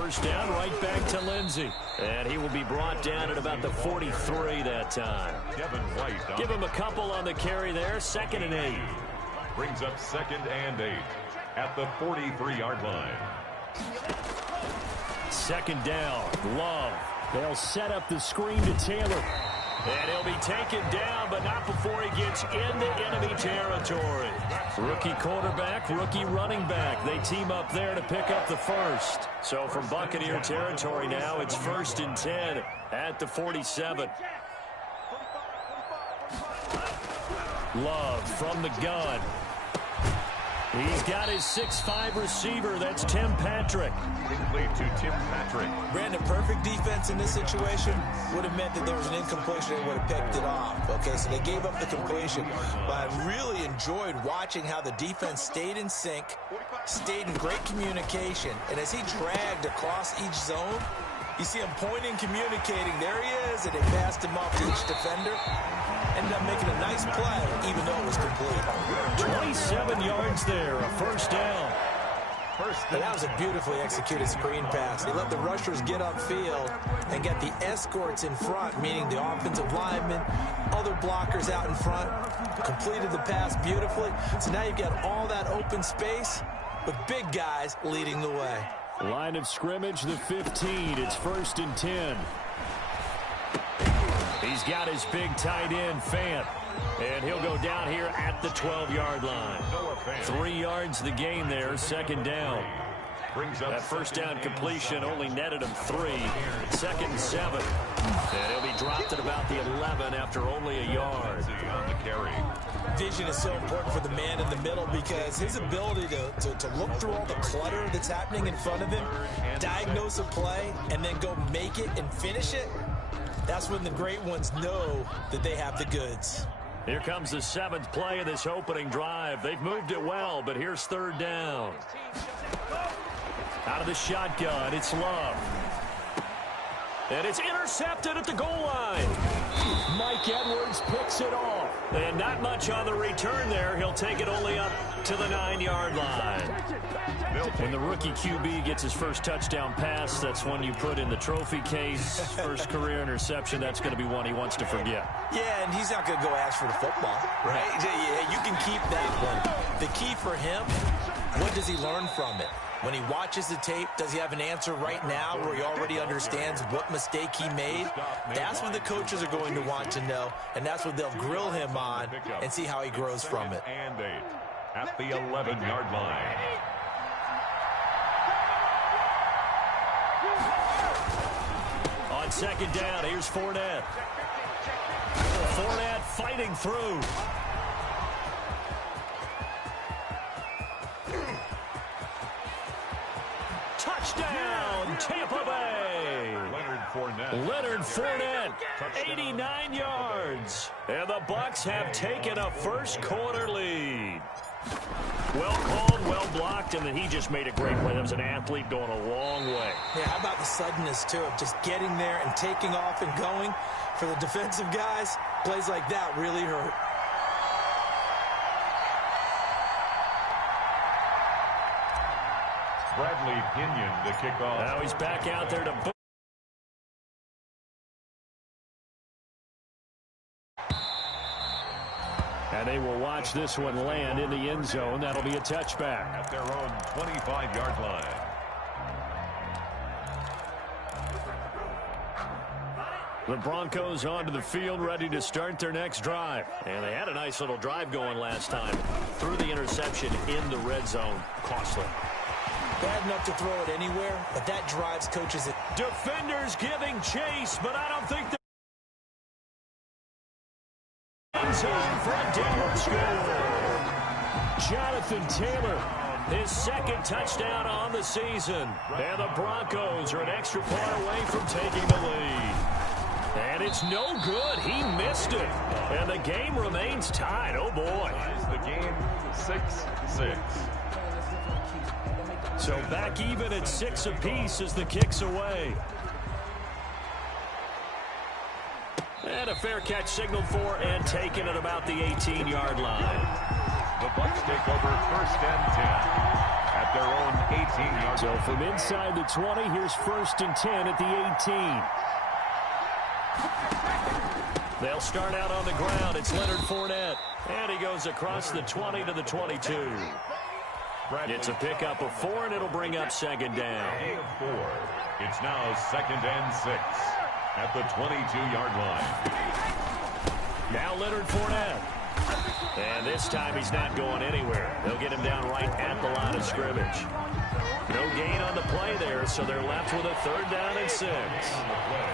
first down, right back to Lindsay. And he will be brought down at about the 43 that time. Kevin White. Give him a couple on the carry there. 2nd and 8. Brings up 2nd and 8 at the 43-yard line. 2nd down. Love. They'll set up the screen to Taylor. And he'll be taken down, but not before he gets into enemy territory. Rookie quarterback, rookie running back. They team up there to pick up the first. So from Buccaneer territory now, it's 1st and 10 at the 47. Love from the gun. He's got his 6'5" receiver. That's Tim Patrick. Complete to Tim Patrick. Brandon, perfect defense in this situation would have meant that there was an incompletion. They would have picked it off. Okay, so they gave up the completion. But I really enjoyed watching how the defense stayed in sync, stayed in great communication. And as he dragged across each zone, you see him pointing, communicating. There he is, and they passed him off to each defender. Ended up making a nice play, even though it was complete. 27 yards there, a first down. And that was a beautifully executed screen pass. He let the rushers get upfield and get the escorts in front, meaning the offensive linemen, other blockers out in front, completed the pass beautifully. So now you've got all that open space with big guys leading the way. Line of scrimmage, the 15. It's 1st and 10. He's got his big tight end, Fant. And he'll go down here at the 12-yard line. 3 yards the gain there, 2nd down. That first down completion only netted him 3. 2nd and 7. And he'll be dropped at about the 11 after only a yard. On the carry. Vision is so important for the man in the middle because his ability to look through all the clutter that's happening in front of him, diagnose a play, and then go make it and finish it, that's when the great ones know that they have the goods. Here comes the 7th play of this opening drive. They've moved it well, but here's 3rd down. Out of the shotgun, it's Love. And it's intercepted at the goal line. Mike Edwards picks it off. And not much on the return there. He'll take it only up to the 9-yard line. When the rookie QB gets his first touchdown pass, that's one you put in the trophy case. First career interception, that's going to be one he wants to forget. Yeah, and he's not going to go ask for the football, right? Yeah, you can keep that one. The key for him, what does he learn from it? When he watches the tape, does he have an answer right now where he already understands what mistake he made? That's what the coaches are going to want to know, and that's what they'll grill him on and see how he grows from it. And 8 at the 11-yard line. On 2nd down, here's Fournette. Fournette fighting through. Touchdown, Tampa Bay. Leonard Fournette, 89 yards. And the Bucs have taken a first quarter lead. Well called, well blocked, and then he just made a great play. That was an athlete going a long way. Yeah, how about the suddenness, too, of just getting there and taking off and going? For the defensive guys, plays like that really hurt. Bradley Pinion to kick off. Now he's back out there to boot. And they will watch this one land in the end zone. That'll be a touchback. At their own 25-yard line. The Broncos onto the field, ready to start their next drive. And they had a nice little drive going last time. Threw the interception in the red zone. Costly. Bad enough to throw it anywhere, but that drives coaches. Defenders giving chase, but I don't think end zone for a downward score. Jonathan Taylor, his 2nd touchdown on the season. And the Broncos are an extra point away from taking the lead. And it's no good. He missed it. And the game remains tied. Oh, boy. The game 6-6. So back even at 6 apiece as the kick's away. And a fair catch signaled for and taken at about the 18-yard line. The Bucs take over 1st and 10 at at their own 18-yard. So from inside the 20, here's 1st and 10 at the 18. They'll start out on the ground. It's Leonard Fournette. And he goes across the 20 to the 22. It's a pickup of 4, and it'll bring up 2nd down. Gain of 4. It's now 2nd and 6 at the 22-yard line. Now Leonard Fournette. And this time he's not going anywhere. They'll get him down right at the line of scrimmage. No gain on the play there, so they're left with a 3rd down and 6. On the play.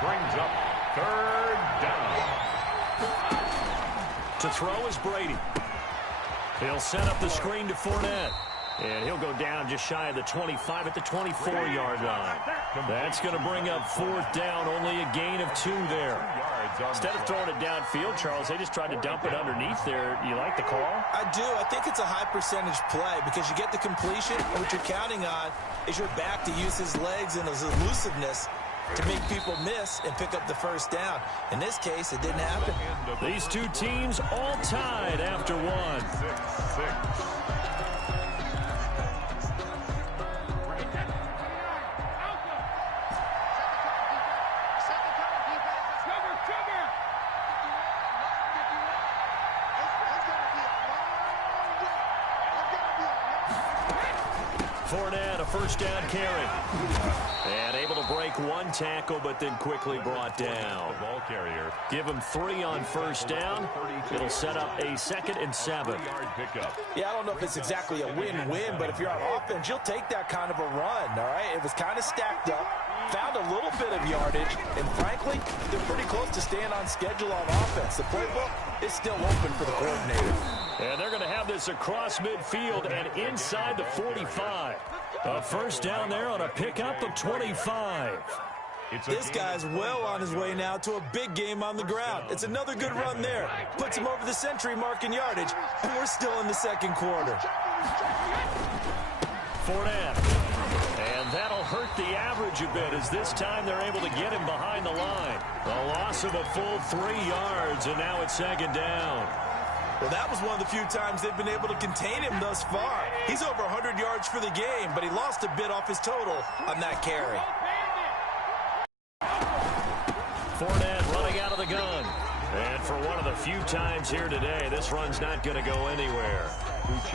Brings up 3rd down. To throw is Brady. He'll set up the screen to Fournette. And he'll go down just shy of the 25 at the 24-yard line. That's going to bring up 4th down, only a gain of 2 there. Instead of throwing it downfield, Charles, they just tried to dump it underneath there. You like the call? I do. I think it's a high percentage play because you get the completion, and what you're counting on is your back to use his legs and his elusiveness to make people miss and pick up the 1st down. In this case, it didn't happen. These two teams all tied after 1. 6-6. Fournette, a 1st down carry. And able to break 1 tackle, but then quickly brought down. Ball carrier. Give him 3 on 1st down. It'll set up a 2nd and 7. Yeah, I don't know if it's exactly a win-win, but if you're on offense, you'll take that kind of a run, all right? It was kind of stacked up, found a little bit of yardage, and frankly, they're pretty close to staying on schedule on offense. The playbook is still open for the coordinator. And they're going to have this across midfield and inside the 45. A 1st down there on a pickup of 25. This guy's well on his way now to a big game on the ground. It's another good run there. Puts him over the century mark in yardage, and we're still in the 2nd quarter. Fournette. And that'll hurt the average a bit as this time they're able to get him behind the line. A loss of a full 3 yards, and now it's 2nd down. Well, that was one of the few times they've been able to contain him thus far. He's over 100 yards for the game, but he lost a bit off his total on that carry. Fournette running out of the gun. And for one of the few times here today, this run's not going to go anywhere.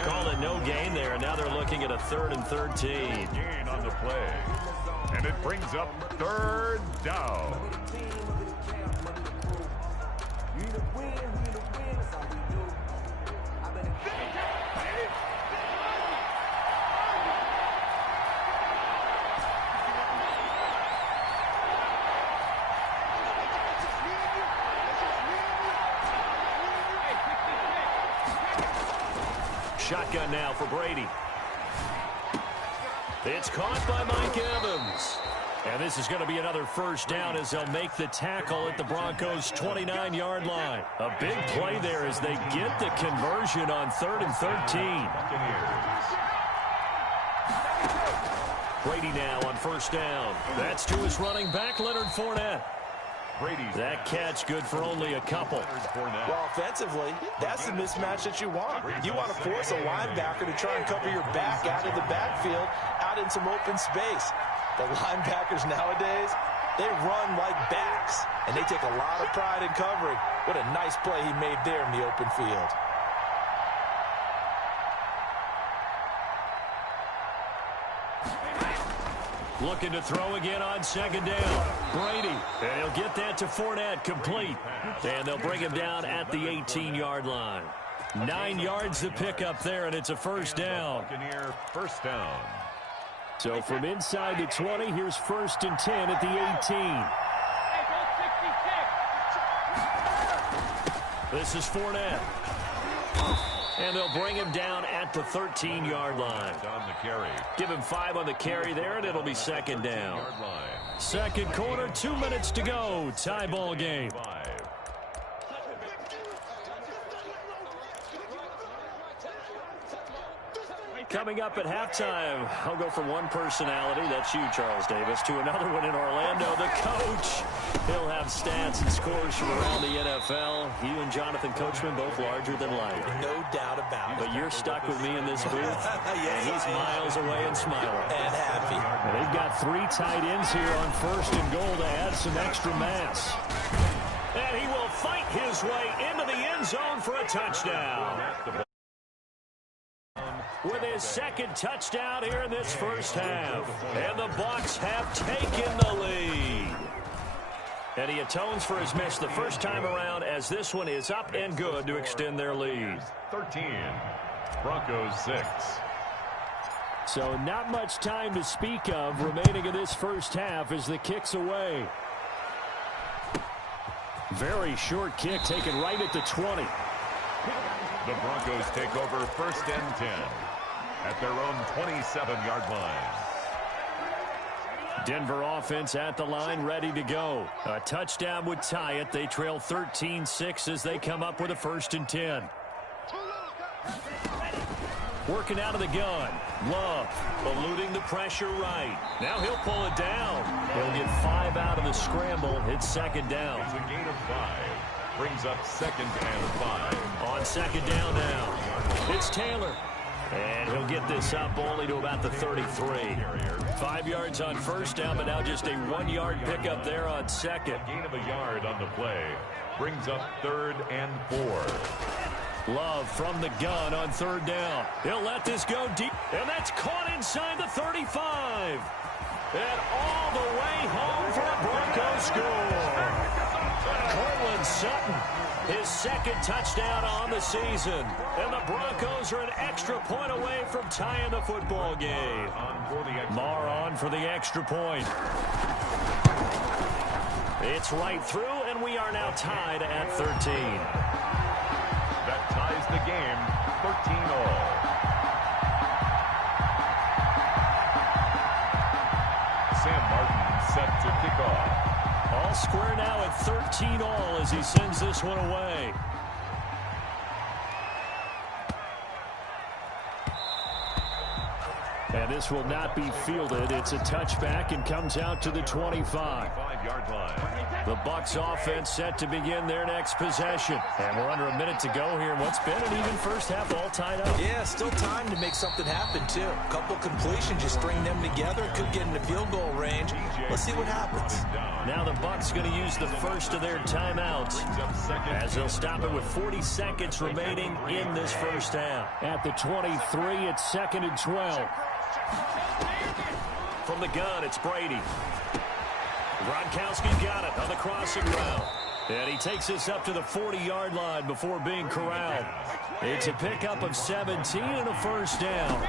Call it no gain there, and now they're looking at a 3rd and 13. Gain on the play. And it brings up 3rd down. Shotgun now for Brady. It's caught by Mike Evans. And this is going to be another 1st down as they'll make the tackle at the Broncos' 29-yard line. A big play there as they get the conversion on 3rd and 13. Brady now on 1st down. That's to his running back, Leonard Fournette. That catch good for only a couple. Well, offensively, that's the mismatch that you want. You want to force a linebacker to try and cover your back out of the backfield, out in some open space. The linebackers nowadays, they run like backs, and they take a lot of pride in covering. What a nice play he made there in the open field. Looking to throw again on 2nd down. Brady, and he'll get that to Fournette, complete. And they'll bring him down at the 18-yard line. 9 yards to pick up there, and it's a 1st down. 1st down. So from inside the 20, here's 1st and 10 at the 18. This is Fournette. And they'll bring him down at the 13-yard line. On the carry. Give him 5 on the carry there, and it'll be 2nd down. 2nd quarter, 2 minutes to go. Tie ball game. Coming up at halftime, I'll go from one personality, that's you, Charles Davis, to another one in Orlando, the coach. He'll have stats and scores from around the NFL. You and Jonathan Coachman both larger than life. No doubt about it. But you're stuck with me in this booth, yes, and he's miles away and smiling. And happy. And they've got 3 tight ends here on 1st and goal to add some extra mass. And he will fight his way into the end zone for a touchdown. With his 2nd touchdown here in this first half. And the Bucs have taken the lead. And he atones for his miss the first time around as this one is up and good to extend their lead. 13, Broncos 6. So not much time to speak of remaining in this first half as the kick's away. Very short kick taken right at the 20. The Broncos take over 1st and 10 at their own 27-yard line. Denver offense at the line, ready to go. A touchdown would tie it. They trail 13-6 as they come up with a 1st and 10. Working out of the gun. Love eluding the pressure right. Now he'll pull it down. He'll get 5 out of the scramble. It's 2nd down. It's a gain of 5. Brings up 2nd and 5. On 2nd down now. It's Taylor. And he'll get this up only to about the 33. 5 yards on 1st down, but now just a 1-yard pickup there on 2nd. Gain of a yard on the play. Brings up 3rd and 4. Love from the gun on 3rd down. He'll let this go deep. And that's caught inside the 35. And all the way home for a Broncos score. Cortland Sutton, his 2nd touchdown on the season. And the Broncos are an extra point away from tying the football game. Marr on for the extra point. It's right through, and we are now tied at 13. That ties the game, 13-all. Sam Martin set to kick off. All square now at 13-all as he sends this one away. And this will not be fielded. It's a touchback and comes out to the 25. 5-yard line. The Bucs offense set to begin their next possession. And we're under a minute to go here in what's been an even first half, all tied up. Yeah, still time to make something happen, too. A couple completions, just string them together. Could get into field goal range. Let's see what happens. Now the Bucs going to use the first of their timeouts as they'll stop it with 40 seconds remaining in this first half. At the 23, it's 2nd and 12. From the gun, it's Brady. Gronkowski's got it on the crossing route. And he takes this up to the 40-yard line before being corralled. It's a pickup of 17 and a 1st down.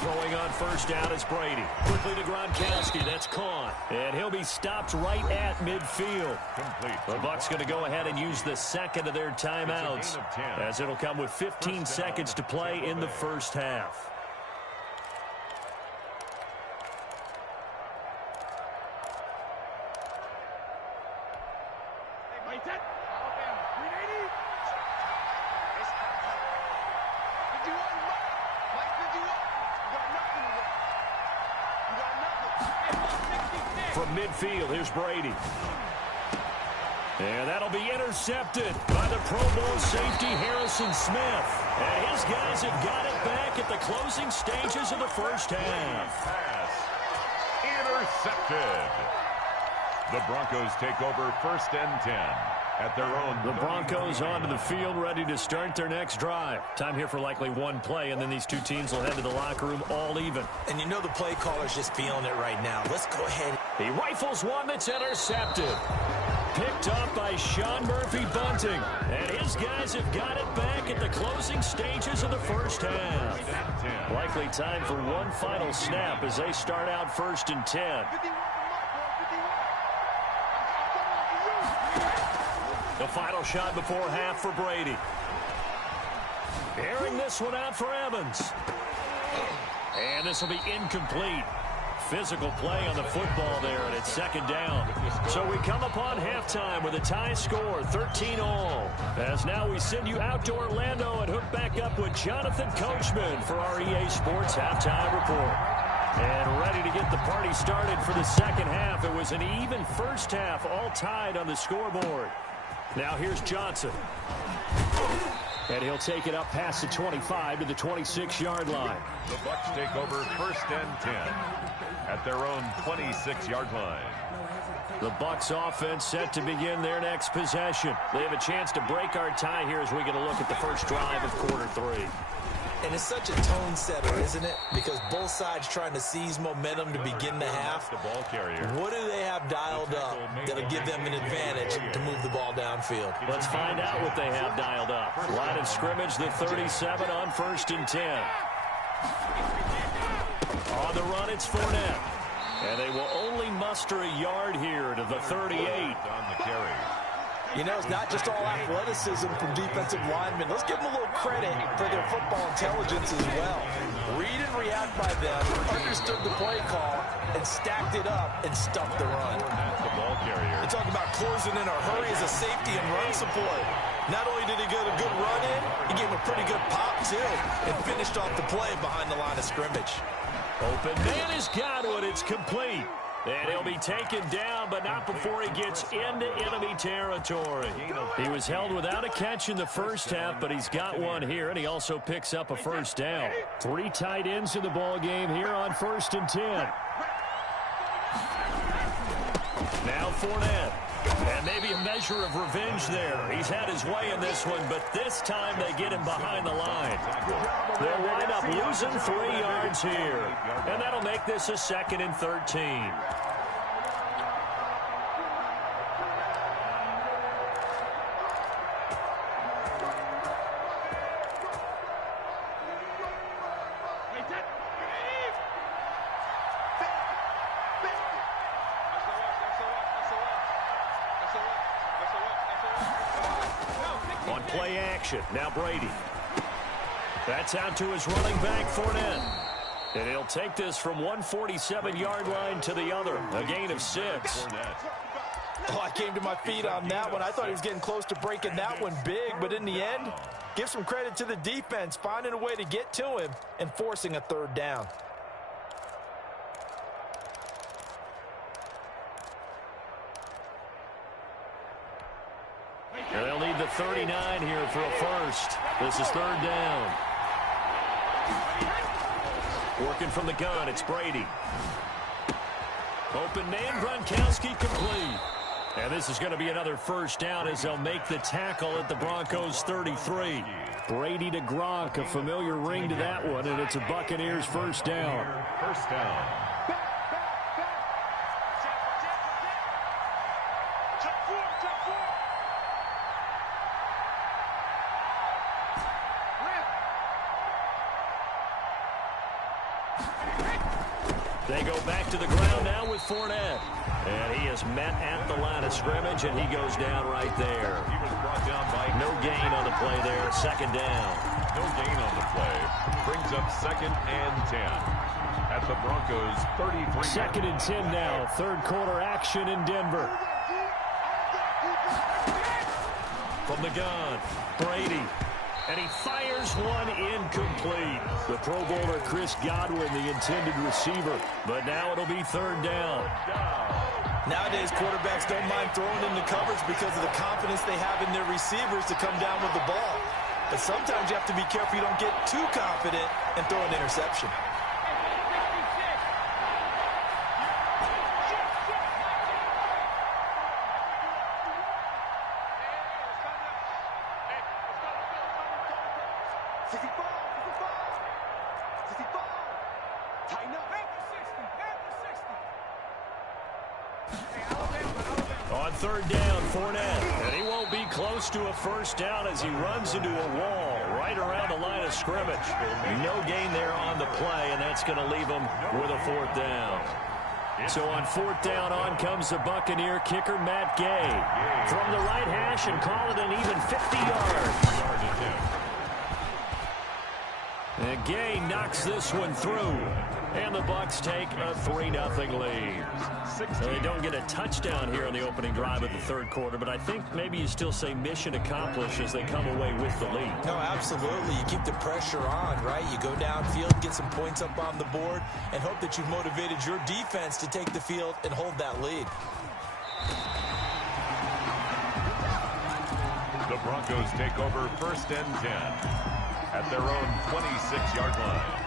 Throwing on 1st down is Brady. Quickly to Gronkowski. That's caught. And he'll be stopped right at midfield. Complete. The Bucs going to go ahead and use the 2nd of their timeouts as it'll come with 15 seconds to play in the first half. From midfield, here's Brady. And that'll be intercepted by the Pro Bowl safety Harrison Smith. And his guys have got it back at the closing stages of the first half. Pass. Intercepted. The Broncos take over 1st and 10 at their own. The Broncos onto the field, ready to start their next drive. Time here for likely one play, and then these two teams will head to the locker room all even. And you know the play caller's just feeling it right now. Let's go ahead. He rifles one that's intercepted. Picked up by Sean Murphy-Bunting. And his guys have got it back at the closing stages of the first half. Likely time for one final snap as they start out 1st and 10. The final shot before half for Brady. Airing this one out for Evans. And this will be incomplete. physical play on the football there, and it's second down. So we come upon halftime with a tie score, 13-all. As now we send you out to Orlando and hook back up with Jonathan Coachman for our EA Sports Halftime Report. And ready to get the party started for the second half. It was an even first half, all tied on the scoreboard. Now here's Johnson. And he'll take it up past the 25 to the 26-yard line. The Bucs take over first and 10 at their own 26-yard line. The Bucs offense set to begin their next possession. They have a chance to break our tie here as we get a look at the first drive of quarter 3. And it's such a tone setter, isn't it? Because both sides trying to seize momentum to begin the half. The ball carrier. What do they have dialed up that'll give them an advantage to move the ball downfield? Let's find out what they have dialed up. Line of scrimmage, the 37 on first and 10. On the run, it's Fournette. And they will only muster a yard here to the 38. On the carry. You know, it's not just all athleticism from defensive linemen. Let's give them a little credit for their football intelligence as well. Read and react by them, understood the play call, and stacked it up and stuffed the run. That's the ball carrier. You're talking about closing in a hurry as a safety and run support. Not only did he get a good run in, he gave him a pretty good pop, too, and finished off the play behind the line of scrimmage. Open man is Godwin. It's complete. And he'll be taken down, but not before he gets into enemy territory. He was held without a catch in the first half, but he's got one here, and he also picks up a first down. 3 tight ends in the ball game here on first and 10. Now Fournette. And maybe a measure of revenge there. He's had his way in this one, but this time they get him behind the line. They'll wind up losing 3 yards here. And that'll make this a 2nd and 13. On play action, now Brady. That's out to his running back, Fournette. And he'll take this from 147-yard line to the other. A gain of 6. Oh, I came to my feet on that one. I thought he was getting close to breaking that one big, but in the end, give some credit to the defense, finding a way to get to him and forcing a 3rd down. And they'll need the 39 here for a first. This is 3rd down. Working from the gun, it's Brady. Open man, Gronkowski complete. And this is going to be another first down as they'll make the tackle at the Broncos 33. Brady to Gronk, a familiar ring to that one, and it's a Buccaneers first down. First down. They go back to the ground now with Fournette. And he is met at the line of scrimmage, and he goes down right there. He was brought down by no gain on the play there. 2nd down. No gain on the play. Brings up 2nd and 10 at the Broncos 33. 2nd and 10 now. 3rd quarter action in Denver. From the gun, Brady. And he fires one incomplete. The Pro Bowler Chris Godwin, the intended receiver. But now it'll be 3rd down. Nowadays, quarterbacks don't mind throwing into coverage because of the confidence they have in their receivers to come down with the ball. But sometimes you have to be careful you don't get too confident and throw an interception. On 3rd down, Fournette. And he won't be close to a first down as he runs into a wall right around the line of scrimmage. No gain there on the play, and that's going to leave him with a 4th down. So on 4th down, on comes the Buccaneer kicker, Matt Gay. From the right hash and call it an even 50 yards. And Gay knocks this one through. And the Bucs take a 3-0 lead. They don't get a touchdown here on the opening drive of the third quarter, but I think maybe you still say mission accomplished as they come away with the lead. No, absolutely. You keep the pressure on, right? You go downfield, get some points up on the board, and hope that you've motivated your defense to take the field and hold that lead. The Broncos take over 1st and 10 at their own 26-yard line.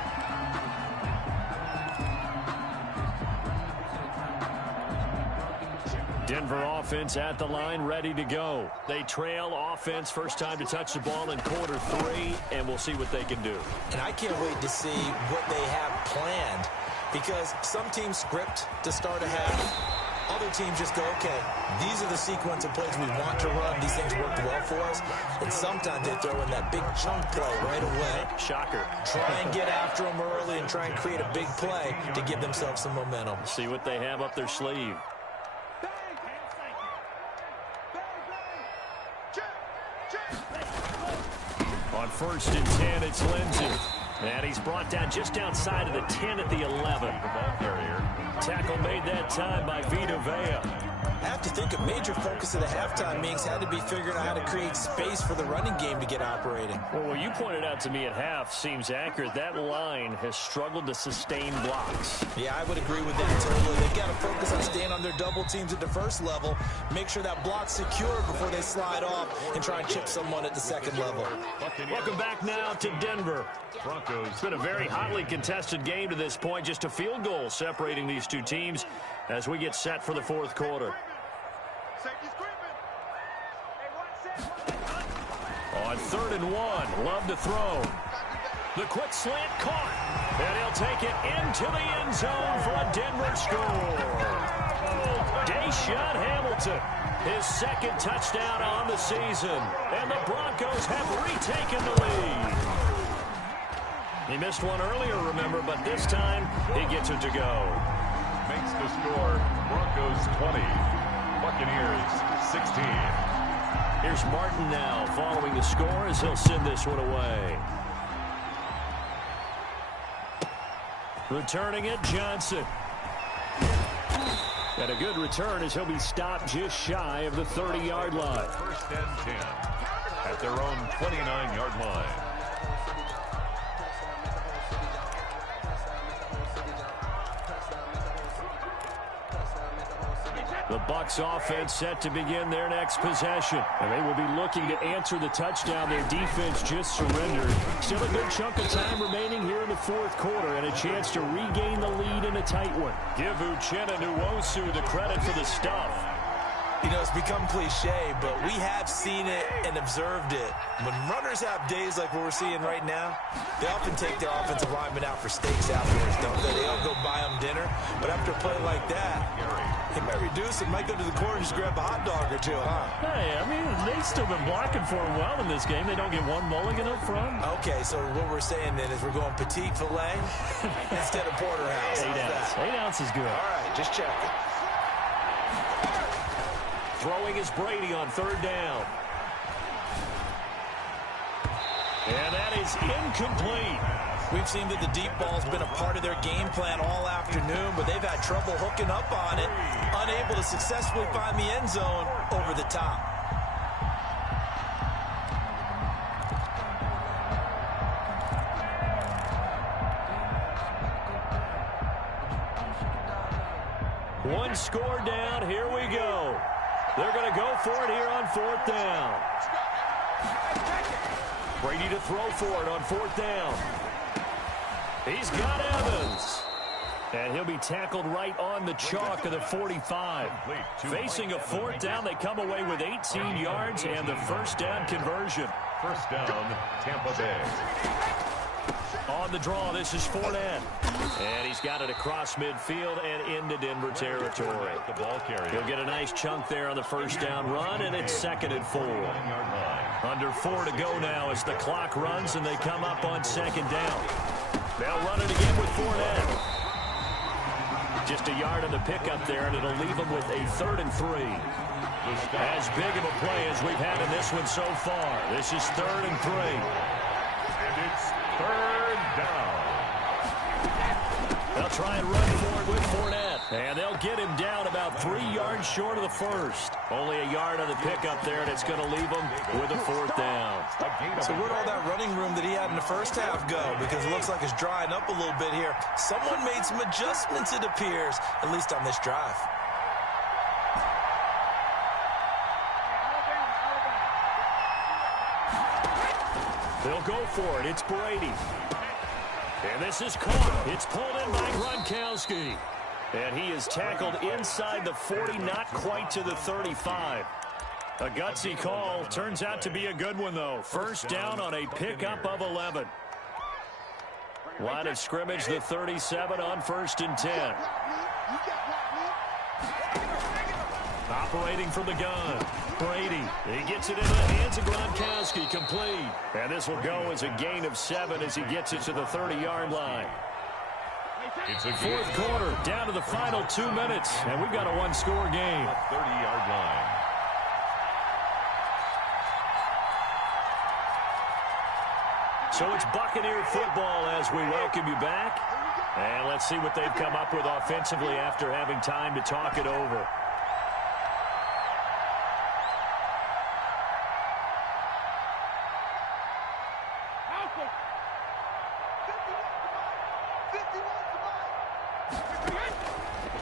Denver offense at the line, ready to go. They trail offense, first time to touch the ball in quarter 3, and we'll see what they can do. And I can't wait to see what they have planned, because some teams script to start a half. Other teams just go, okay, these are the sequence of plays we want to run. These things worked well for us. And sometimes they throw in that big chunk play right away. Shocker. Try and get after them early and try and create a big play to give themselves some momentum. See what they have up their sleeve. On 1st and 10, it's Lindsey. And he's brought down just outside of the 10 at the 11. The ball carrier. Tackle made that time by Vita Vea. I have to think a major focus of the halftime meetings had to be figuring out how to create space for the running game to get operating. Well, what you pointed out to me at half seems accurate. That line has struggled to sustain blocks. Yeah, I would agree with that totally. They've got to focus on staying on their double teams at the first level, make sure that block's secure before they slide off, and try and chip someone at the second level. Welcome back now to Denver. Broncos. It's been a very hotly contested game to this point. Just a field goal separating these two teams as we get set for the fourth quarter. On 3rd and 1, Love to throw. The quick slant caught. And he'll take it into the end zone for a Denver score. Deshaun Hamilton, his second touchdown on the season. And the Broncos have retaken the lead. He missed one earlier, remember, but this time he gets it to go. Makes the score Broncos 20, Buccaneers 16. Here's Martin now following the score as he'll send this one away. Returning it, Johnson. And a good return as he'll be stopped just shy of the 30-yard line. 1st and 10 at their own 29-yard line. The Bucs offense set to begin their next possession. And they will be looking to answer the touchdown their defense just surrendered. Still a good chunk of time remaining here in the fourth quarter and a chance to regain the lead in a tight one. Give Uchenna Nwosu the credit for the stuff. You know, it's become cliche, but we have seen it and observed it. When runners have days like what we're seeing right now, they often take their offensive linemen out for steaks afterwards, don't they? They all go buy them dinner. But after a play like that, he might reduce it, might go to the corner and just grab a hot dog or two, huh? Hey, I mean, they've still been blocking for him well in this game. They don't get one mulligan up front. Okay, so what we're saying then is we're going petite filet instead of porterhouse. 8 ounce. 8 ounce is good. All right, just checking. Throwing is Brady on 3rd down. And that is incomplete. We've seen that the deep ball's been a part of their game plan all afternoon, but they've had trouble hooking up on it, unable to successfully find the end zone over the top. One score down. Here we go. They're going to go for it here on 4th down. Brady to throw for it on 4th down. He's got Evans. And he'll be tackled right on the chalk of the 45. Facing a 4th down, they come away with 18 yards and the first down conversion. First down, Tampa Bay. On the draw, this is Fournette. And he's got it across midfield and into Denver territory. The ball carrier. He'll get a nice chunk there on the first down run, and it's 2nd and 4. Under 4 to go now as the clock runs and they come up on 2nd down. They'll run it again with Fournette. Just a yard on the pickup there, and it'll leave them with a 3rd and 3. As big of a play as we've had in this one so far. This is 3rd and 3. And it's 3rd down. try and run for it with Fournette. And they'll get him down about 3 yards short of the first. Only a yard on the pickup there, and it's going to leave him with a 4th down. So where'd all that running room that he had in the first half go? Because it looks like it's drying up a little bit here. Someone made some adjustments, it appears, at least on this drive. They'll go for it. It's Brady. And this is caught. It's pulled in by Gronkowski. And he is tackled inside the 40, not quite to the 35. A gutsy call. Turns out to be a good one, though. First down on a pickup of 11. Line of scrimmage, the 37 on 1st and 10. Operating from the gun. Brady. He gets it into the hands of Gronkowski. Complete. And this will go as a gain of 7 as he gets it to the 30-yard line. It's a 4th quarter, down to the final 2 minutes. And we've got a one-score game. 30-yard line. So it's Buccaneer football as we welcome you back. And let's see what they've come up with offensively after having time to talk it over.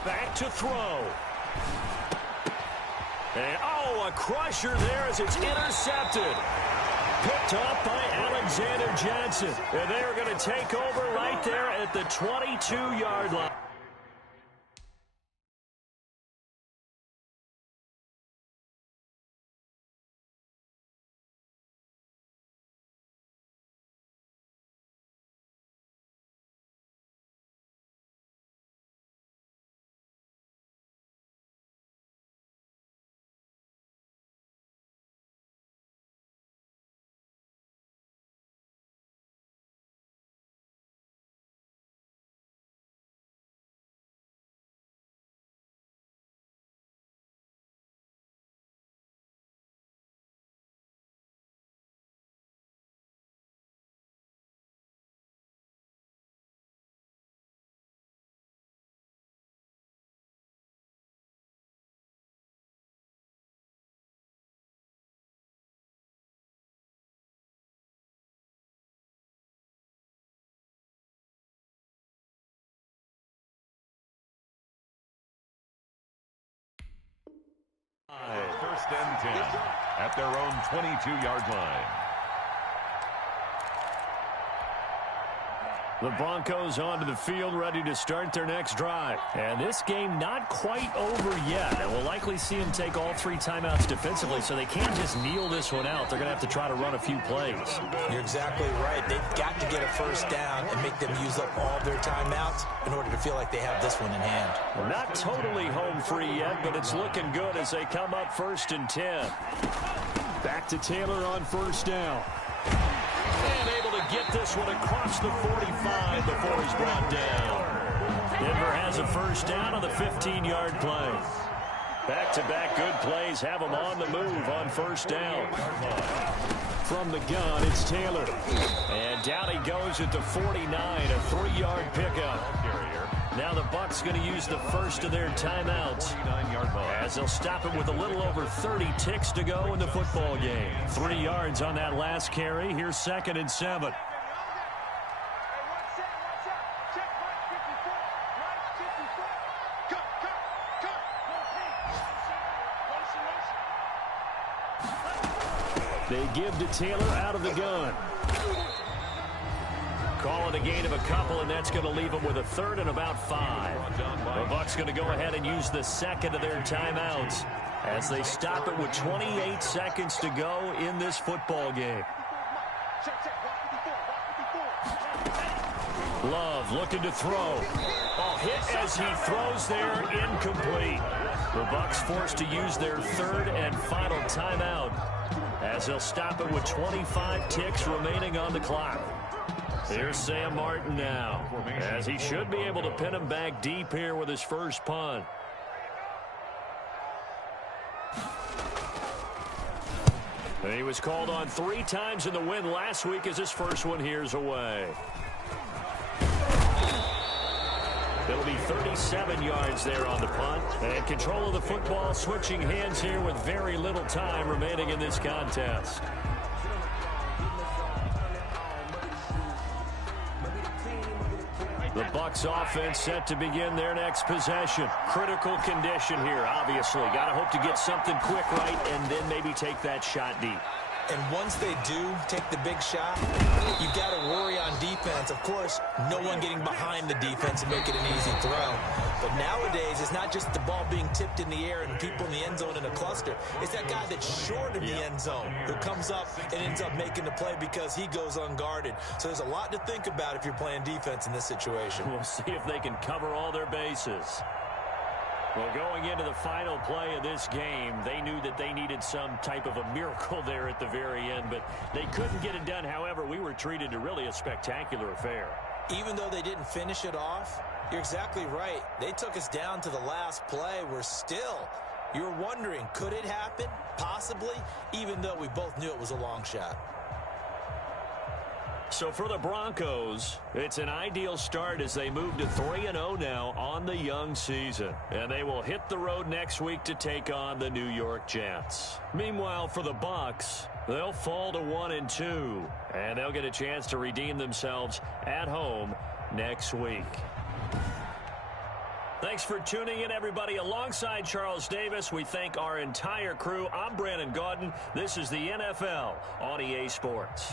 Back to throw. And, a crusher there as it's intercepted. Picked up by Alexander Johnson. And they're going to take over right there at the 22-yard line. First and 10 at their own 22-yard line. The Broncos onto the field, ready to start their next drive. And this game not quite over yet. And we'll likely see them take all 3 timeouts defensively, so they can't just kneel this one out. They're going to have to try to run a few plays. You're exactly right. They've got to get a first down and make them use up all their timeouts in order to feel like they have this one in hand. Well, not totally home free yet, but it's looking good as they come up 1st and 10. Back to Taylor on 1st down. And able to get this one across the 45 before he's brought down. Denver has a first down on the 15-yard play. Back-to-back good plays have them on the move on 1st down. From the gun, it's Taylor. And down he goes at the 49, a 3-yard pickup. Now the Bucs going to use the first of their timeouts as they'll stop it with a little over 30 ticks to go in the football game. 3 yards on that last carry. Here's 2nd and 7. They give to Taylor out of the gun. Call it a gain of a couple, and that's going to leave them with a 3rd and about 5. The Bucs going to go ahead and use the 2nd of their timeouts as they stop it with 28 seconds to go in this football game. Love looking to throw. Hit as he throws there, incomplete. The Bucs forced to use their 3rd and final timeout as they'll stop it with 25 ticks remaining on the clock. Here's Sam Martin now, as he should be able to pin him back deep here with his first punt. And he was called on 3 times in the win last week as his first one here's away. It'll be 37 yards there on the punt. And control of the football switching hands here with very little time remaining in this contest. The Bucs offense set to begin their next possession. Critical condition here, obviously. Got to hope to get something quick right and then maybe take that shot deep. And once they do take the big shot, you got to worry on defense. Of course, no one getting behind the defense and make it an easy throw. But nowadays, it's not just the ball being tipped in the air and people in the end zone in a cluster. It's that guy that's short of the end zone who comes up and ends up making the play because he goes unguarded. So there's a lot to think about if you're playing defense in this situation. We'll see if they can cover all their bases. Well, going into the final play of this game, they knew that they needed some type of a miracle there at the very end, but they couldn't get it done. However, we were treated to really a spectacular affair. Even though they didn't finish it off, you're exactly right. They took us down to the last play. You're wondering, could it happen? Possibly, even though we both knew it was a long shot. So for the Broncos, it's an ideal start as they move to 3-0 now on the young season. And they will hit the road next week to take on the New York Jets. Meanwhile, for the Bucs, they'll fall to 1-2. And they'll get a chance to redeem themselves at home next week. Thanks for tuning in, everybody. Alongside Charles Davis, we thank our entire crew. I'm Brandon Gaudin. This is the NFL on EA Sports.